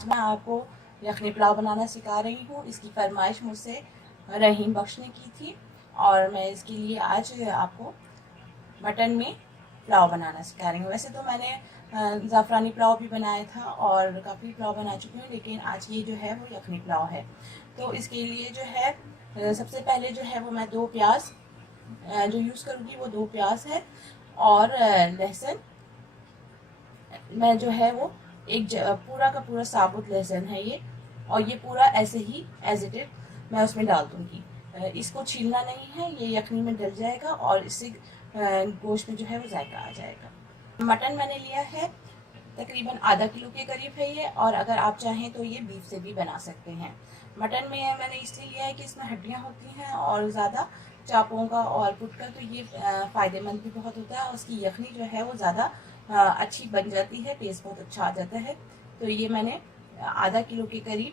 आज मैं आपको यखनी पुलाव बनाना सिखा रही हूँ। इसकी फरमाइश मुझसे रहीम बख्श ने की थी और मैं इसके लिए आज आपको मटन में पुलाव बनाना सिखा रही हूँ। वैसे तो मैंने ज़ाफ़रानी पुलाव भी बनाया था और काफ़ी पुलाव बना चुकी हूँ, लेकिन आज ये जो है वो यखनी पुलाव है। तो इसके लिए जो है सबसे पहले जो है वो मैं 2 प्याज जो यूज़ करूँगी वो 2 प्याज है और लहसुन मैं जो है वो पूरा का पूरा साबुत लहसुन है ये, और ये पूरा ऐसे ही एज इट इज मैं उसमें डाल दूँगी। इसको छीलना नहीं है, ये यखनी में डल जाएगा और इससे गोश्त में जो है वो जायका आ जाएगा। मटन मैंने लिया है तकरीबन आधा किलो के करीब है ये, और अगर आप चाहें तो ये बीफ से भी बना सकते हैं। मटन में मैंने इसलिए लिया है कि इसमें हड्डियाँ होती हैं और ज़्यादा चापों का और पुट का, तो ये फ़ायदेमंद भी बहुत होता है और उसकी यखनी जो है वो ज़्यादा अच्छी बन जाती है, टेस्ट बहुत अच्छा आ जाता है। तो ये मैंने आधा किलो के करीब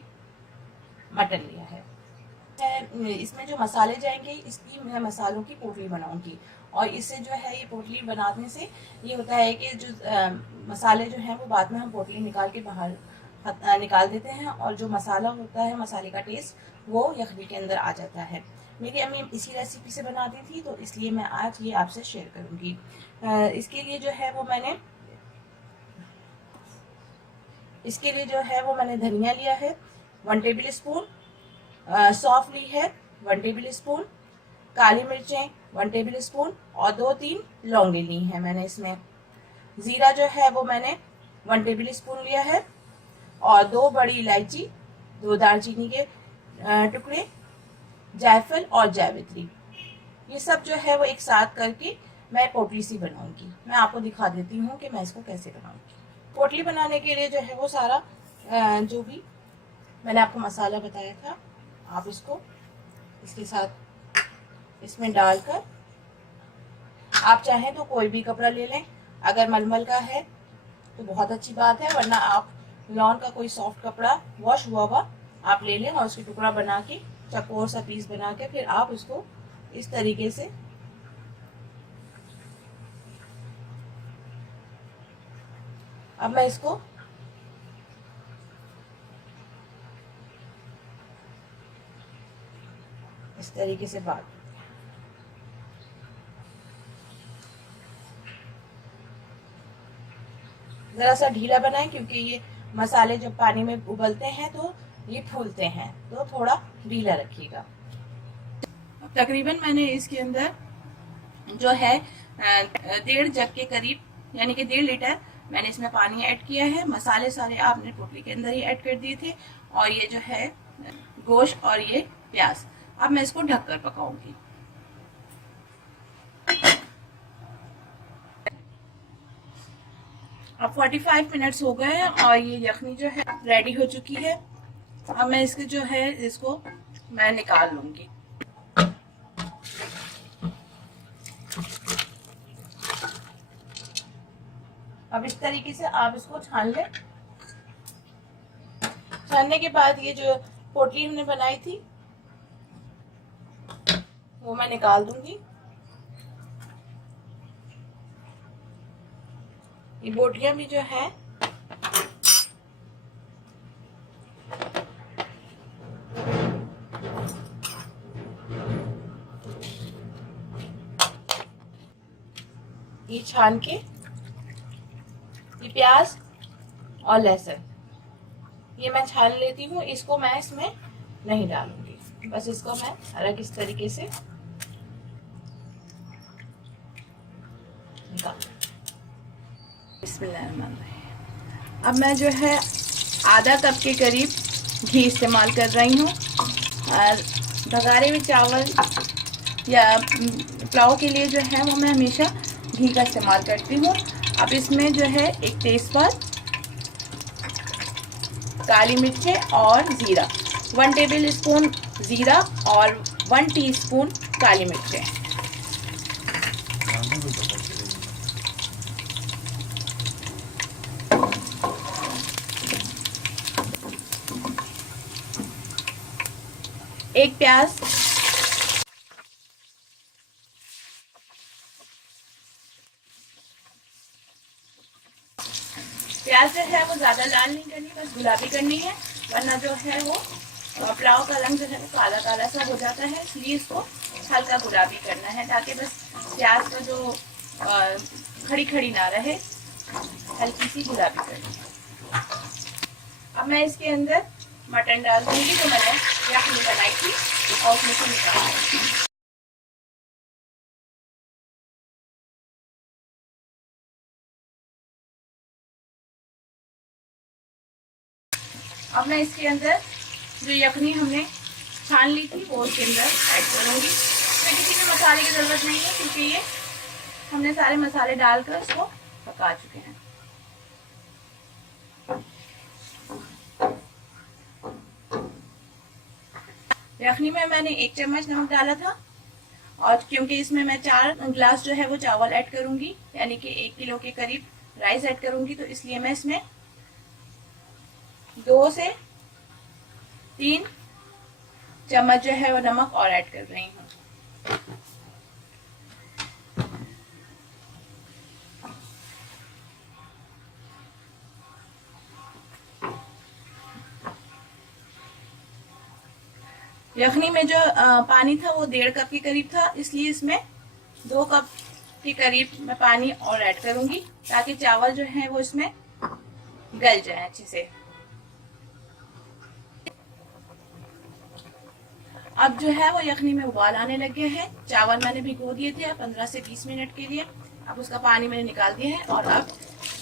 मटन लिया है। इसमें जो मसाले जाएंगे इसकी मैं मसालों की पोटली बनाऊंगी, और इससे जो है ये पोटली बनाने से ये होता है कि जो मसाले जो हैं वो बाद में हम पोटली निकाल के बाहर निकाल देते हैं, और जो मसाला होता है मसाले का टेस्ट वो यखनी के अंदर आ जाता है। मेरी अम्मी इसी रेसिपी से बनाती थी, तो इसलिए मैं आज ये आपसे शेयर करूँगी। इसके लिए जो है वो मैंने धनिया लिया है 1 टेबल स्पून, सौंफ ली है 1 टेबल स्पून, काली मिर्चें 1 टेबल स्पून और 2-3 लौंगे ली हैं मैंने इसमें। ज़ीरा जो है वो मैंने 1 टेबल स्पून लिया है, और 2 बड़ी इलायची, 2 दालचीनी के टुकड़े, जायफल और जावित्री, ये सब जो है वो एक साथ करके मैं पोटली सी बनाऊंगी। मैं आपको दिखा देती हूँ कि मैं इसको कैसे बनाऊंगी। पोटली बनाने के लिए जो है वो सारा जो भी मैंने आपको मसाला बताया था, आप इसको इसके साथ इसमें डालकर, आप चाहें तो कोई भी कपड़ा ले लें, अगर मलमल का है तो बहुत अच्छी बात है, वरना आप लॉन का कोई सॉफ्ट कपड़ा वॉश हुआ हुआ आप ले लें और उसके टुकड़ा बना के चकोर सा पीस बना के फिर आप उसको इस तरीके से अब मैं इसको इस तरीके से बांट, जरा सा ढीला बनाएं क्योंकि ये मसाले जब पानी में उबलते हैं तो ये फूलते हैं, तो थोड़ा ढीला रखिएगा। तकरीबन मैंने इसके अंदर जो है 1.5 जग के करीब यानी कि 1.5 लीटर मैंने इसमें पानी ऐड किया है। मसाले सारे आपने पोटली के अंदर ही ऐड कर दिए थे, और ये जो है गोश्त और ये प्याज, अब मैं इसको ढककर पकाऊंगी। अब 45 मिनट्स हो गए हैं और ये यखनी जो है रेडी हो चुकी है। अब मैं इसके जो है इसको मैं निकाल लूंगी। अब इस तरीके से आप इसको छान लें। छानने के बाद ये जो पोटली हमने बनाई थी वो मैं निकाल दूंगी। ये बोटियां भी जो है ये छान के, ये प्याज और लहसुन ये मैं छान लेती हूँ, इसको मैं इसमें नहीं डालूंगी, बस इसको मैं अलग इस तरीके से निकाल। बिस्मिल्लाहिर्रहमानिर्रहीम। अब मैं जो है आधा कप के करीब घी इस्तेमाल कर रही हूँ, और भगारे हुए चावल या पुलाव के लिए जो है वो मैं हमेशा घी का इस्तेमाल करती हूँ। अब इसमें जो है एक तेज़पात, काली मिर्चें और ज़ीरा, 1 टेबल स्पून ज़ीरा और 1 टीस्पून काली मिर्चें, एक प्याज, प्याज जो है वो ज़्यादा लाल नहीं करनी, बस गुलाबी करनी है, वरना जो है वो पुलाव का रंग जो है वो काला काला सा हो जाता है। इसलिए इसको हल्का गुलाबी करना है, ताकि बस प्याज का जो खड़ी खड़ी ना रहे, हल्की सी गुलाबी करनी है। अब मैं इसके अंदर मटन डाल दूंगी जो मैंने यखनी बनाई थी और उसमें से निकाल दूंगी। अब मैं इसके अंदर जो यखनी हमने छान ली थी वो इसके अंदर ऐड करूँगी। तो किसी भी मसाले की ज़रूरत नहीं है, क्योंकि ये हमने सारे मसाले डालकर इसको पका चुके हैं। यखनी में मैंने 1 चम्मच नमक डाला था, और क्योंकि इसमें मैं 4 गिलास जो है वो चावल ऐड करूँगी, यानी कि 1 किलो के करीब राइस ऐड करूँगी, तो इसलिए मैं इसमें 2 से 3 चम्मच जो है वो नमक और ऐड कर रही हूँ। यखनी में जो पानी था वो 1.5 कप के करीब था, इसलिए इसमें 2 कप के करीब मैं पानी और ऐड करूंगी, ताकि चावल जो है वो इसमें गल जाए अच्छे से। अब जो है वो यखनी में उबाल आने लग गया है। चावल मैंने भिगो दिए थे 15 से 20 मिनट के लिए। अब उसका पानी मैंने निकाल दिया है, और अब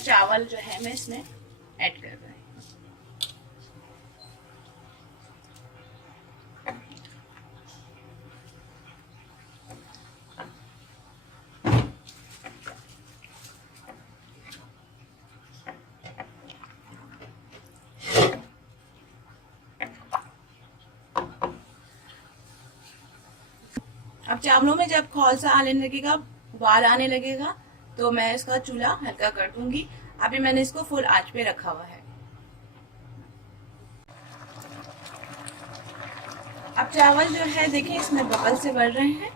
चावल जो है मैं इसमें ऐड कर रही हूँ। अब चावलों में जब खौल सा आने लगेगा, उबाल आने लगेगा, तो मैं इसका चूल्हा हल्का कर दूंगी। अभी मैंने इसको फुल आंच पे रखा हुआ है। अब चावल जो है देखिए इसमें बबल से बढ़ रहे हैं।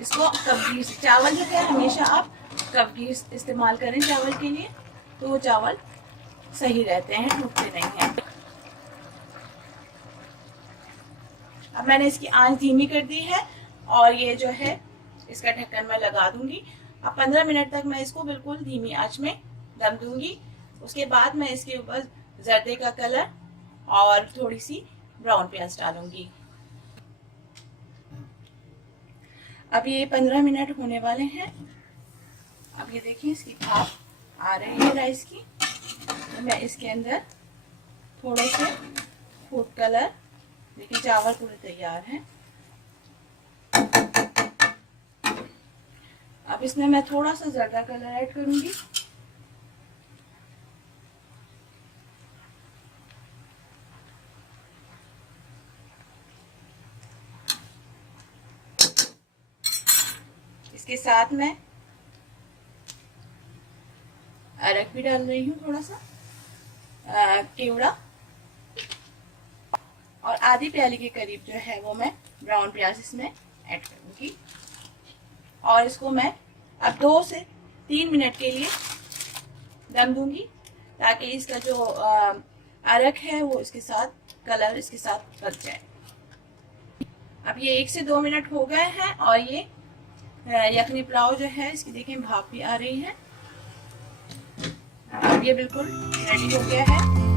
इसको कवगीर से, चावल जो है हमेशा आप कवगीर इस्तेमाल करें चावल के लिए, तो वो चावल सही रहते हैं, टूटते नहीं हैं। अब मैंने इसकी आंच धीमी कर दी है, और ये जो है इसका ढक्कन मैं लगा दूंगी। अब 15 मिनट तक मैं इसको बिल्कुल धीमी आंच में दम दूंगी। उसके बाद मैं इसके ऊपर जर्दे का कलर और थोड़ी सी ब्राउन प्याज डालूंगी। अब ये 15 मिनट होने वाले हैं। अब ये देखिए इसकी भाप आ रही है राइस की। तो मैं इसके अंदर थोड़े से फूड कलर, देखिए चावल पूरे तैयार हैं। अब इसमें मैं थोड़ा सा जर्दा कलर ऐड करूंगी। इसके साथ मैं अरक भी डाल रही हूँ, थोड़ा सा केवड़ा, और आधी प्याली के करीब जो है वो मैं ब्राउन प्याज इसमें ऐड करूंगी। और इसको मैं अब 2 से 3 मिनट के लिए दम दूंगी, ताकि इसका जो अरक है वो इसके साथ कलर इसके साथ पक जाए। अब ये 1 से 2 मिनट हो गए हैं, और ये यखनी पुलाव जो है इसकी देखिए भाप भी आ रही है। अब ये बिल्कुल रेडी हो गया है।